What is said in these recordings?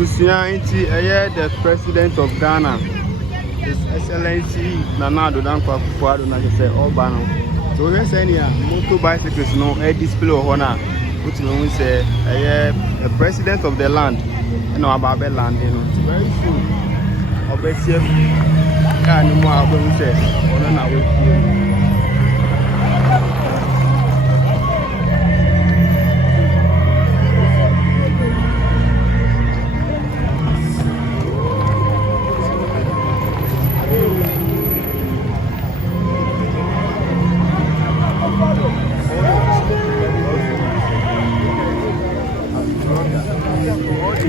the President of Ghana, His Excellency Nana Addo Akuffo na say Obano. So we say here motor bicycles no a display of honor, which means say the President of the land, about land, it's very soon. Obviously, can't more we say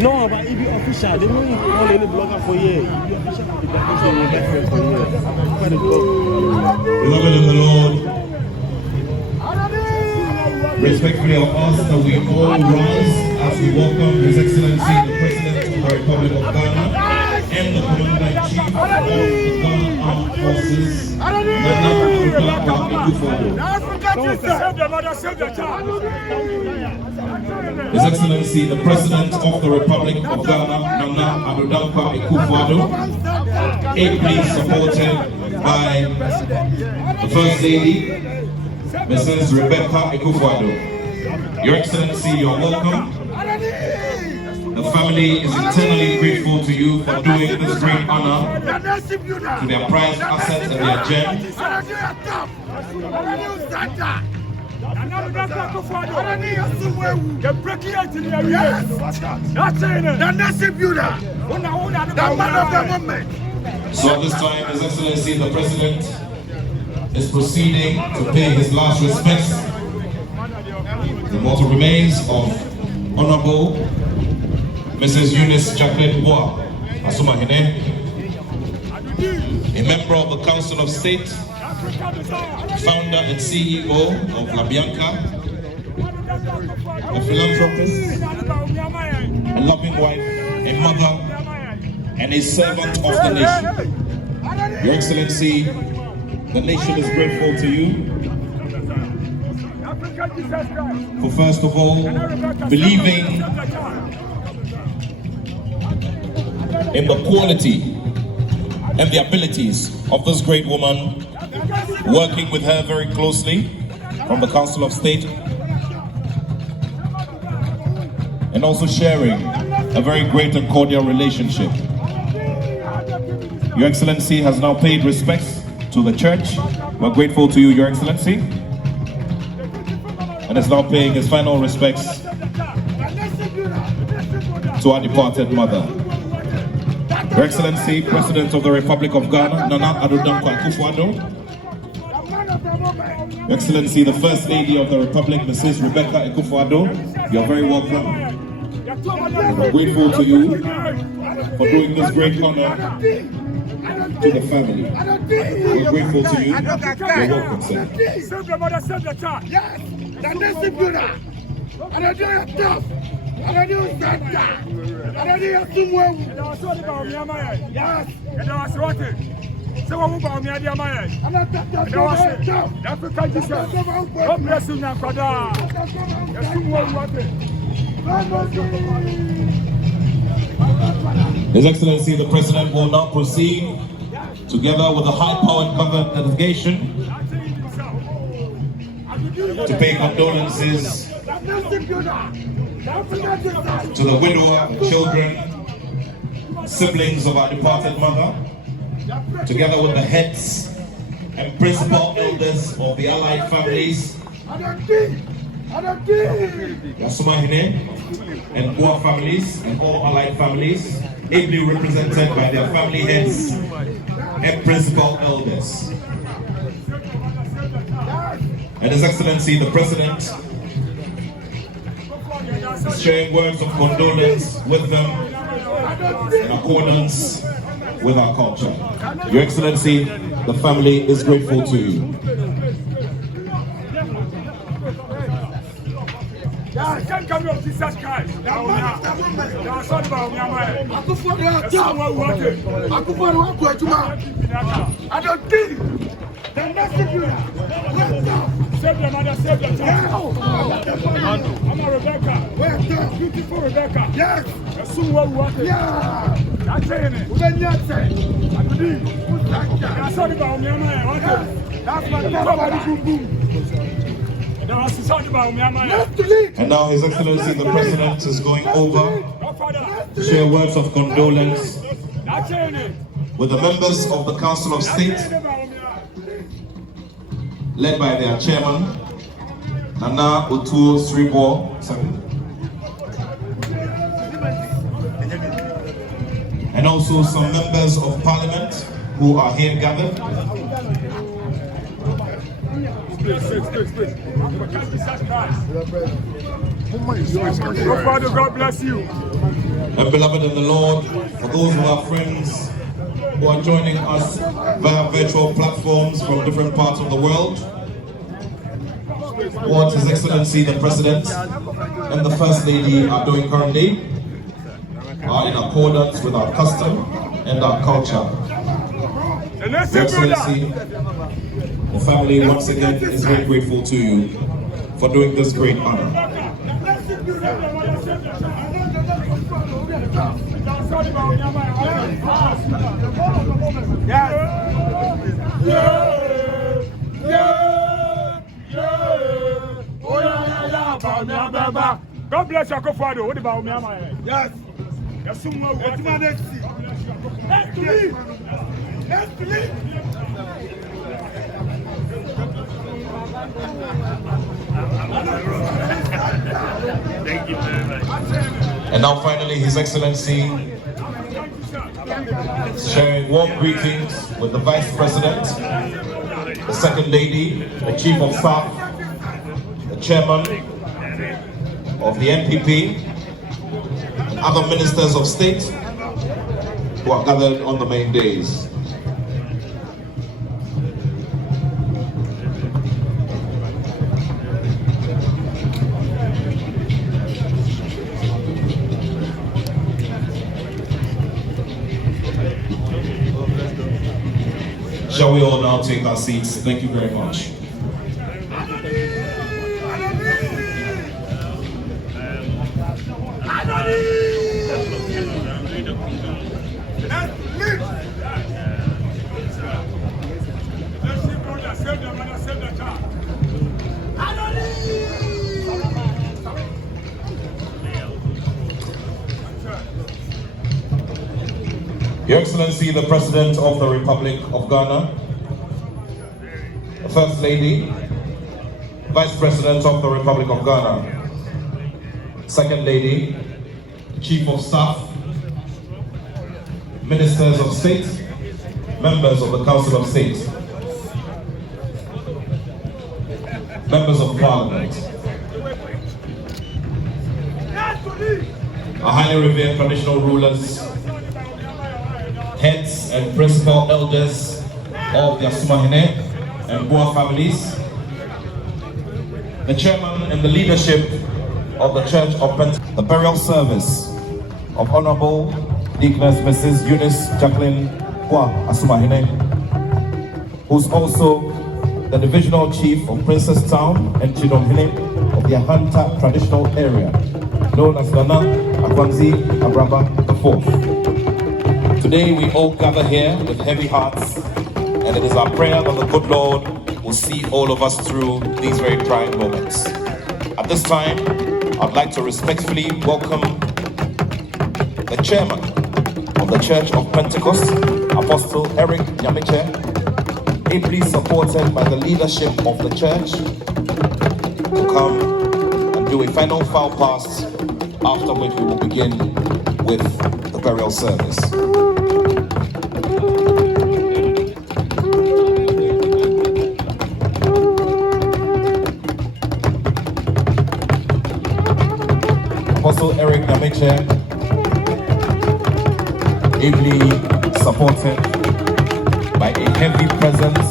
no, but if you're official, they won't call any blogger for you. If you're official, they will get for you. Beloved in the Lord, respectfully of us that we all rise as we welcome His Excellency, the President of the Republic of Ghana and the Commander-in-Chief of the Ghana Armed Forces, His Excellency, the President of the Republic of Ghana, Nana Akufo-Addo, ably supported by the First Lady, Mrs. Rebecca Akufo-Addo. Your Excellency, you're welcome. The family is eternally grateful to you for doing this great honor to their prized assets and their gems. So at this time, His Excellency, the President is proceeding to pay his last respects. The mortal remains of Honorable Mrs. Eunice Jacqueline Bois Asumahene, a member of the Council of State, founder and CEO of Labianca, a philanthropist, a loving wife, a mother, and a servant of the nation. Your Excellency, the nation is grateful to you for first of all believing in the quality and the abilities of this great woman, working with her very closely from the Council of State, and also sharing a very great and cordial relationship. Your Excellency has now paid respects to the church. We're grateful to you, Your Excellency, and is now paying his final respects to our departed mother. Your Excellency, President of the Republic of Ghana, Nana Addo Akuffo-Addo. Your Excellency, the First Lady of the Republic, Mrs. Rebecca Akufo-Addo, you're very welcome. We're grateful to you for doing this great honor to the family. We're grateful to you. You're welcome, sir. His Excellency, the President will now proceed, together with a high-powered government delegation, to pay condolences to the widower, children, siblings of our departed mother, together with the heads and principal elders of the allied families, Asumahene and Boa families and all allied families, ably represented by their family heads and principal elders. And His Excellency, the President, is sharing words of condolence with them in accordance with our culture. Your Excellency, the family is grateful to you. Save your mother, save your child. I'm a Rebecca. Beautiful Rebecca. Yes. Assume what work. Yeah. That's it. Then yes. That's all about me. That's my boom. And now His Excellency the President is going over to share words of condolence with the members of the Council of State, led by their chairman, Nana Otuo Sribo. And also some members of Parliament who are here gathered. Father, God bless you. And beloved in the Lord, for those who are friends who are joining us via virtual platforms from different parts of the world, what His Excellency the President and the First Lady are doing currently are in accordance with our custom and our culture. Your Excellency, the family once again is very grateful to you for doing this great honor. God bless you, Akuffo. What about Bawumia? Yes. Let's believe. Let's believe. Thank you very much. And now finally, His Excellency sharing warm greetings with the Vice President, the Second Lady, the Chief of Staff, the Chairman of the NPP, and other Ministers of State who are gathered on the main days. Shall we all now take our seats? Thank you very much. Your Excellency, the President of the Republic of Ghana, the First Lady, Vice President of the Republic of Ghana, Second Lady, Chief of Staff, Ministers of State, members of the Council of State, members of Parliament, our highly revered traditional rulers, heads and principal elders of the Asumahene and Boa families, the chairman and the leadership of the Church of Pentecost, the burial service of Honorable Deaconess Mrs. Eunice Jacqueline Boa Asumahene, who's also the divisional chief of Princess Town and Chidomhene of the Ahanta traditional area, known as Nana Akwanzi Abraba IV. Today we all gather here with heavy hearts, and it is our prayer that the good Lord will see all of us through these very trying moments. At this time, I'd like to respectfully welcome the chairman of the Church of Pentecost, Apostle Eric Nyamiche, ably supported by the leadership of the church, to come and do a final foul pass, after which we will begin with the burial service. Apostle Eric Nyamiche, ably supported by a heavy presence,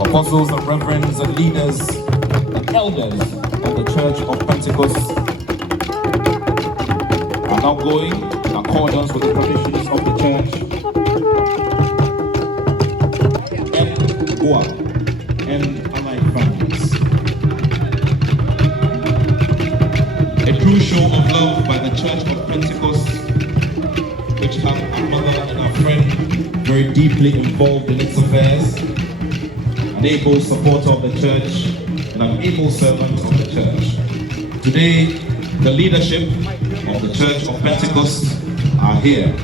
apostles and reverends and leaders and elders of the Church of Pentecost, are now going in accordance with the traditions of the church and Goa and allied families. A true show of love by the Church of Pentecost, which have our mother and our friend very deeply involved in its affairs, an able supporter of the church, and an able servant of the church. Today, the leadership of the Church of Pentecost are here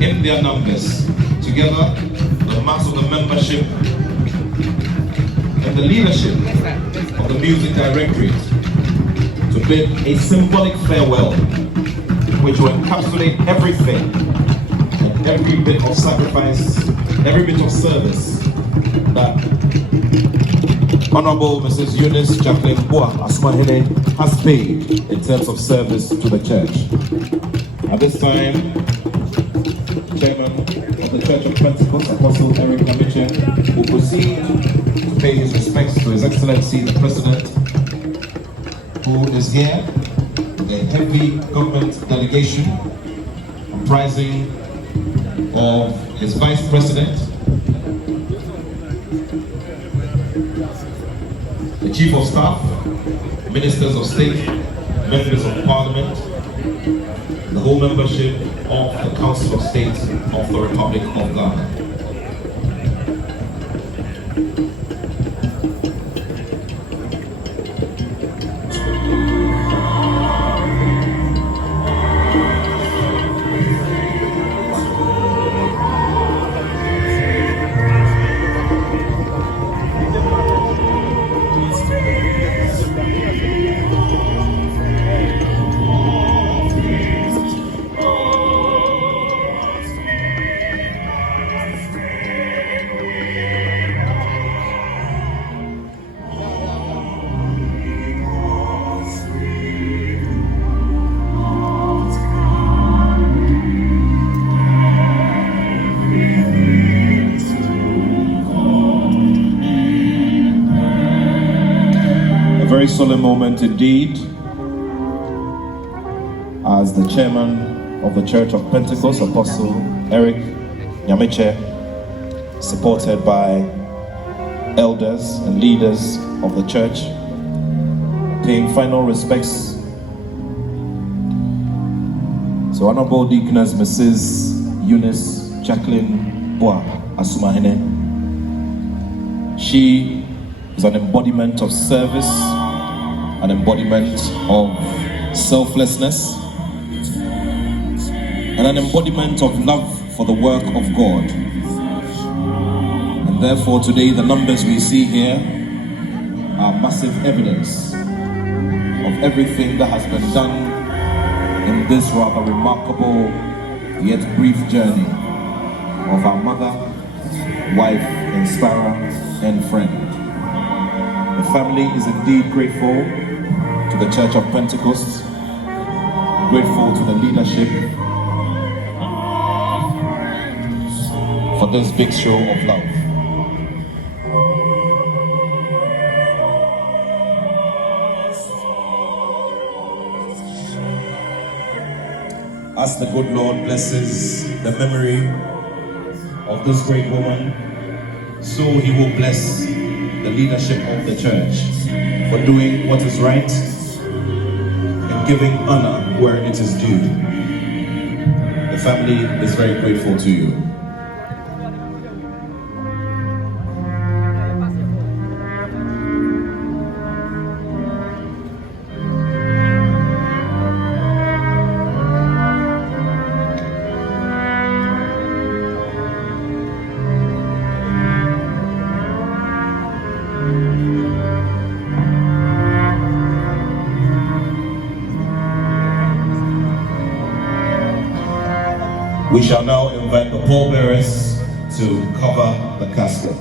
in their numbers. Together, the mass of the membership and the leadership of the music directorate to bid a symbolic farewell which will encapsulate everything and every bit of sacrifice, every bit of service that Honorable Mrs. Eunice Jacqueline Boa Asumahene has paid in terms of service to the church. At this time, Chairman of the Church of Pentecost, Apostle Eric Namiche, will proceed to pay his respects to His Excellency the President, who is here, a heavy government delegation comprising of his Vice President, the Chief of Staff, Ministers of State, Members of Parliament, the whole membership of the Council of State of the Republic of Ghana. Very solemn moment indeed, as the chairman of the Church of Pentecost, Apostle Eric Namiche, supported by elders and leaders of the church, paying final respects. So Honorable Deaconess Mrs. Eunice Jacqueline Boa Asumahene, she is an embodiment of service, an embodiment of selflessness, and an embodiment of love for the work of God. And therefore today the numbers we see here are massive evidence of everything that has been done in this rather remarkable yet brief journey of our mother, wife, inspirer, and friend. The family is indeed grateful to the Church of Pentecost, grateful to the leadership for this big show of love. As the good Lord blesses the memory of this great woman, so He will bless the leadership of the church for doing what is right and giving honor where it is due. The family is very grateful to you. We shall now invite the pallbearers to cover the casket.